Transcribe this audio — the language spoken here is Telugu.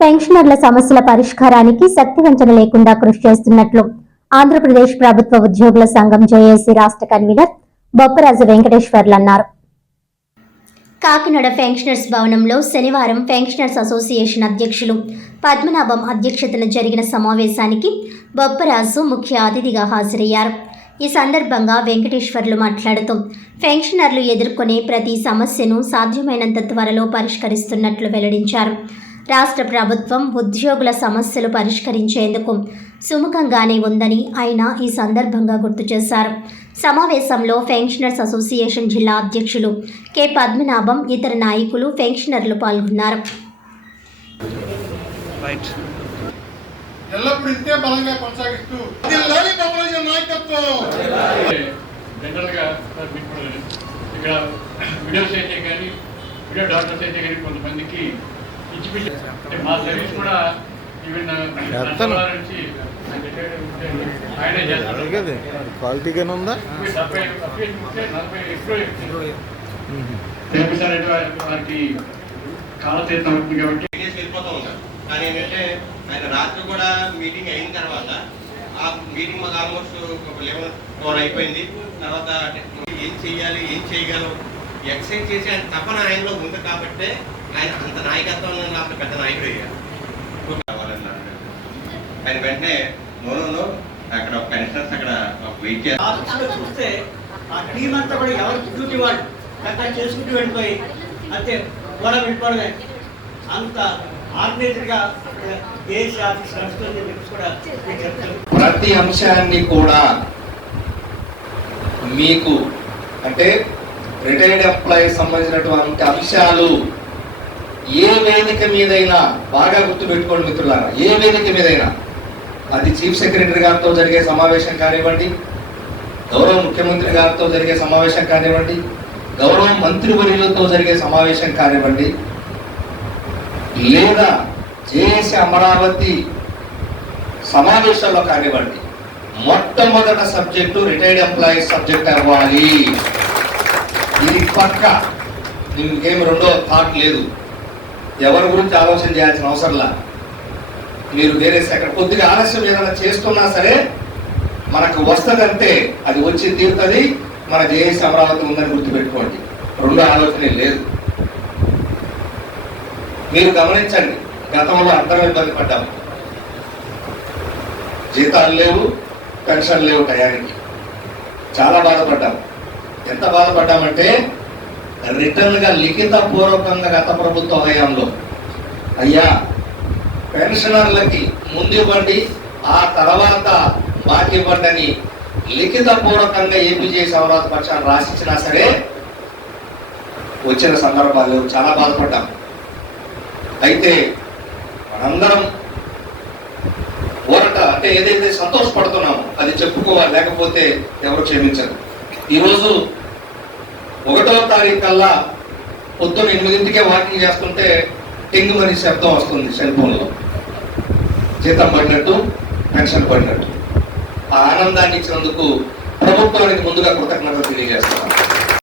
పెన్షనర్ల సమస్యల పరిష్కారానికి శక్తివంచన లేకుండా కృషి చేస్తున్నట్లు ఆంధ్రప్రదేశ్ ప్రభుత్వ ఉద్యోగుల సంఘం జేఏసీ రాష్ట్ర కన్వీనర్ బొప్పరాజు వెంకటేశ్వర్లు అన్నారు. కాకినాడ పెన్షనర్స్ భవనంలో శనివారం పెన్షనర్స్ అసోసియేషన్ అధ్యక్షులు పద్మనాభం అధ్యక్షతన జరిగిన సమావేశానికి బొప్పరాజు ముఖ్య అతిథిగా హాజరయ్యారు. ఈ సందర్భంగా వెంకటేశ్వర్లు మాట్లాడుతూ పెన్షనర్లు ఎదుర్కొనే ప్రతి సమస్యను సాధ్యమైనంత త్వరలో పరిష్కరిస్తున్నట్లు వెల్లడించారు. రాష్ట్ర ప్రభుత్వం ఉద్యోగుల సమస్యలు పరిష్కరించేందుకు సుముఖంగానే ఉందని ఆయన ఈ సందర్భంగా గుర్తు చేశారు. సమావేశంలో పెన్షనర్స్ అసోసియేషన్ జిల్లా అధ్యక్షులు కె పద్మనాభం, ఇతర నాయకులు, పెన్షనర్లు పాల్గొన్నారు. మా సర్వీస్ కూడా క్వాలిటీగానే ఉందా? వారికి కాలతీర్థం అవుతుంది కాబట్టి వెళ్ళిపోతూ ఉంటారు. కానీ ఏంటంటే ఆయన రాత్రి కూడా మీటింగ్ అయిన తర్వాత ఆ మీటింగ్ మాకు ఆల్మోస్ట్ 11 అయిపోయింది. తర్వాత ఏం చెయ్యాలి, ఏం చేయగలం, ఎక్సైజ్ చేసి ఆయన తపన ఆయనలో ఉంది కాబట్టి ఆయన అంత నాయకత్వం నాకు పెద్ద నాయకుడు అయ్యారు. ఆయన వెంటనే నో అక్కడ పెన్షనర్స్ అక్కడ వెయిట్ చూస్తే ఆ టీం అంతా కూడా ఎవరు డ్యూటీ వాళ్ళు కరెక్ట్గా చేసుకుంటూ వెళ్ళిపోయి అంతే కూడా వెళ్ళిపోవడమే. అంత ఆర్గనైజర్గా దేశ ఆఫీస్ నడుస్తుందని కూడా చెప్తాను. ప్రతి అంశాన్ని కూడా మీకు అంటే రిటైర్డ్ ఎంప్లాయీస్ సంబంధించినటువంటి అంశాలు ఏ వేదిక మీదైనా బాగా గుర్తుపెట్టుకోండి మిత్రులారా, ఏ వేదిక మీదైనా అది చీఫ్ సెక్రటరీ గారితో జరిగే సమావేశం కానివ్వండి, గౌరవ ముఖ్యమంత్రి గారితో జరిగే సమావేశం కానివ్వండి, గౌరవ మంత్రివర్యులతో జరిగే సమావేశం కానివ్వండి, లేదా జేఏసీ అమరావతి సమావేశాల్లో కానివ్వండి, మొట్టమొదటి సబ్జెక్టు రిటైర్డ్ ఎంప్లాయీస్ సబ్జెక్ట్ అవ్వాలి. ఇది పక్క, ఇంకేం రెండో థాట్ లేదు. ఎవరి గురించి ఆలోచన చేయాల్సిన అవసరంలా. మీరు వేరే సెకండ్ కొద్దిగా ఆలస్యం ఏదైనా చేస్తున్నా సరే మనకు వస్తుందంటే అది వచ్చి తీరుతుంది. మన జేఏసీ అమరావతి ఉందని గుర్తుపెట్టుకోండి. రెండో ఆలోచనే లేదు. మీరు గమనించండి, గతంలో అందరం ఇబ్బంది పడ్డాము. జీతాలు లేవు, పెన్షన్ లేవు, టయానికి చాలా బాధపడ్డాము. ఎంత బాధపడ్డామంటే రిటర్న్గా లిఖిత పూర్వకంగా గత ప్రభుత్వ హయాంలో అయ్యా పెన్షనర్లకి ముందు ఇవ్వండి, ఆ తర్వాత బాకీ ఇవ్వండి అని లిఖిత పూర్వకంగా ఏపీజేసీ అమరావతి పక్షాన్ని రాసిచ్చినా సరే వచ్చిన సందర్భాలు చాలా బాధపడ్డాం. అయితే మనందరం ఊరట అంటే ఏదైతే సంతోషపడుతున్నామో అది చెప్పుకోవాలి, లేకపోతే ఎవరు క్షమించరు. ఈరోజు 1వ తారీఖు కల్లా పొద్దున్న 8 వాకింగ్ చేస్తుంటే టింగ్ మని శబ్దం వస్తుంది సెల్ ఫోన్లో. జీతం పడినట్టు, పెన్షన్ పడినట్టు. ఆ ఆనందాన్ని ఇచ్చినందుకు ప్రభుత్వానికి ముందుగా కృతజ్ఞతలు తెలియజేస్తున్నాను.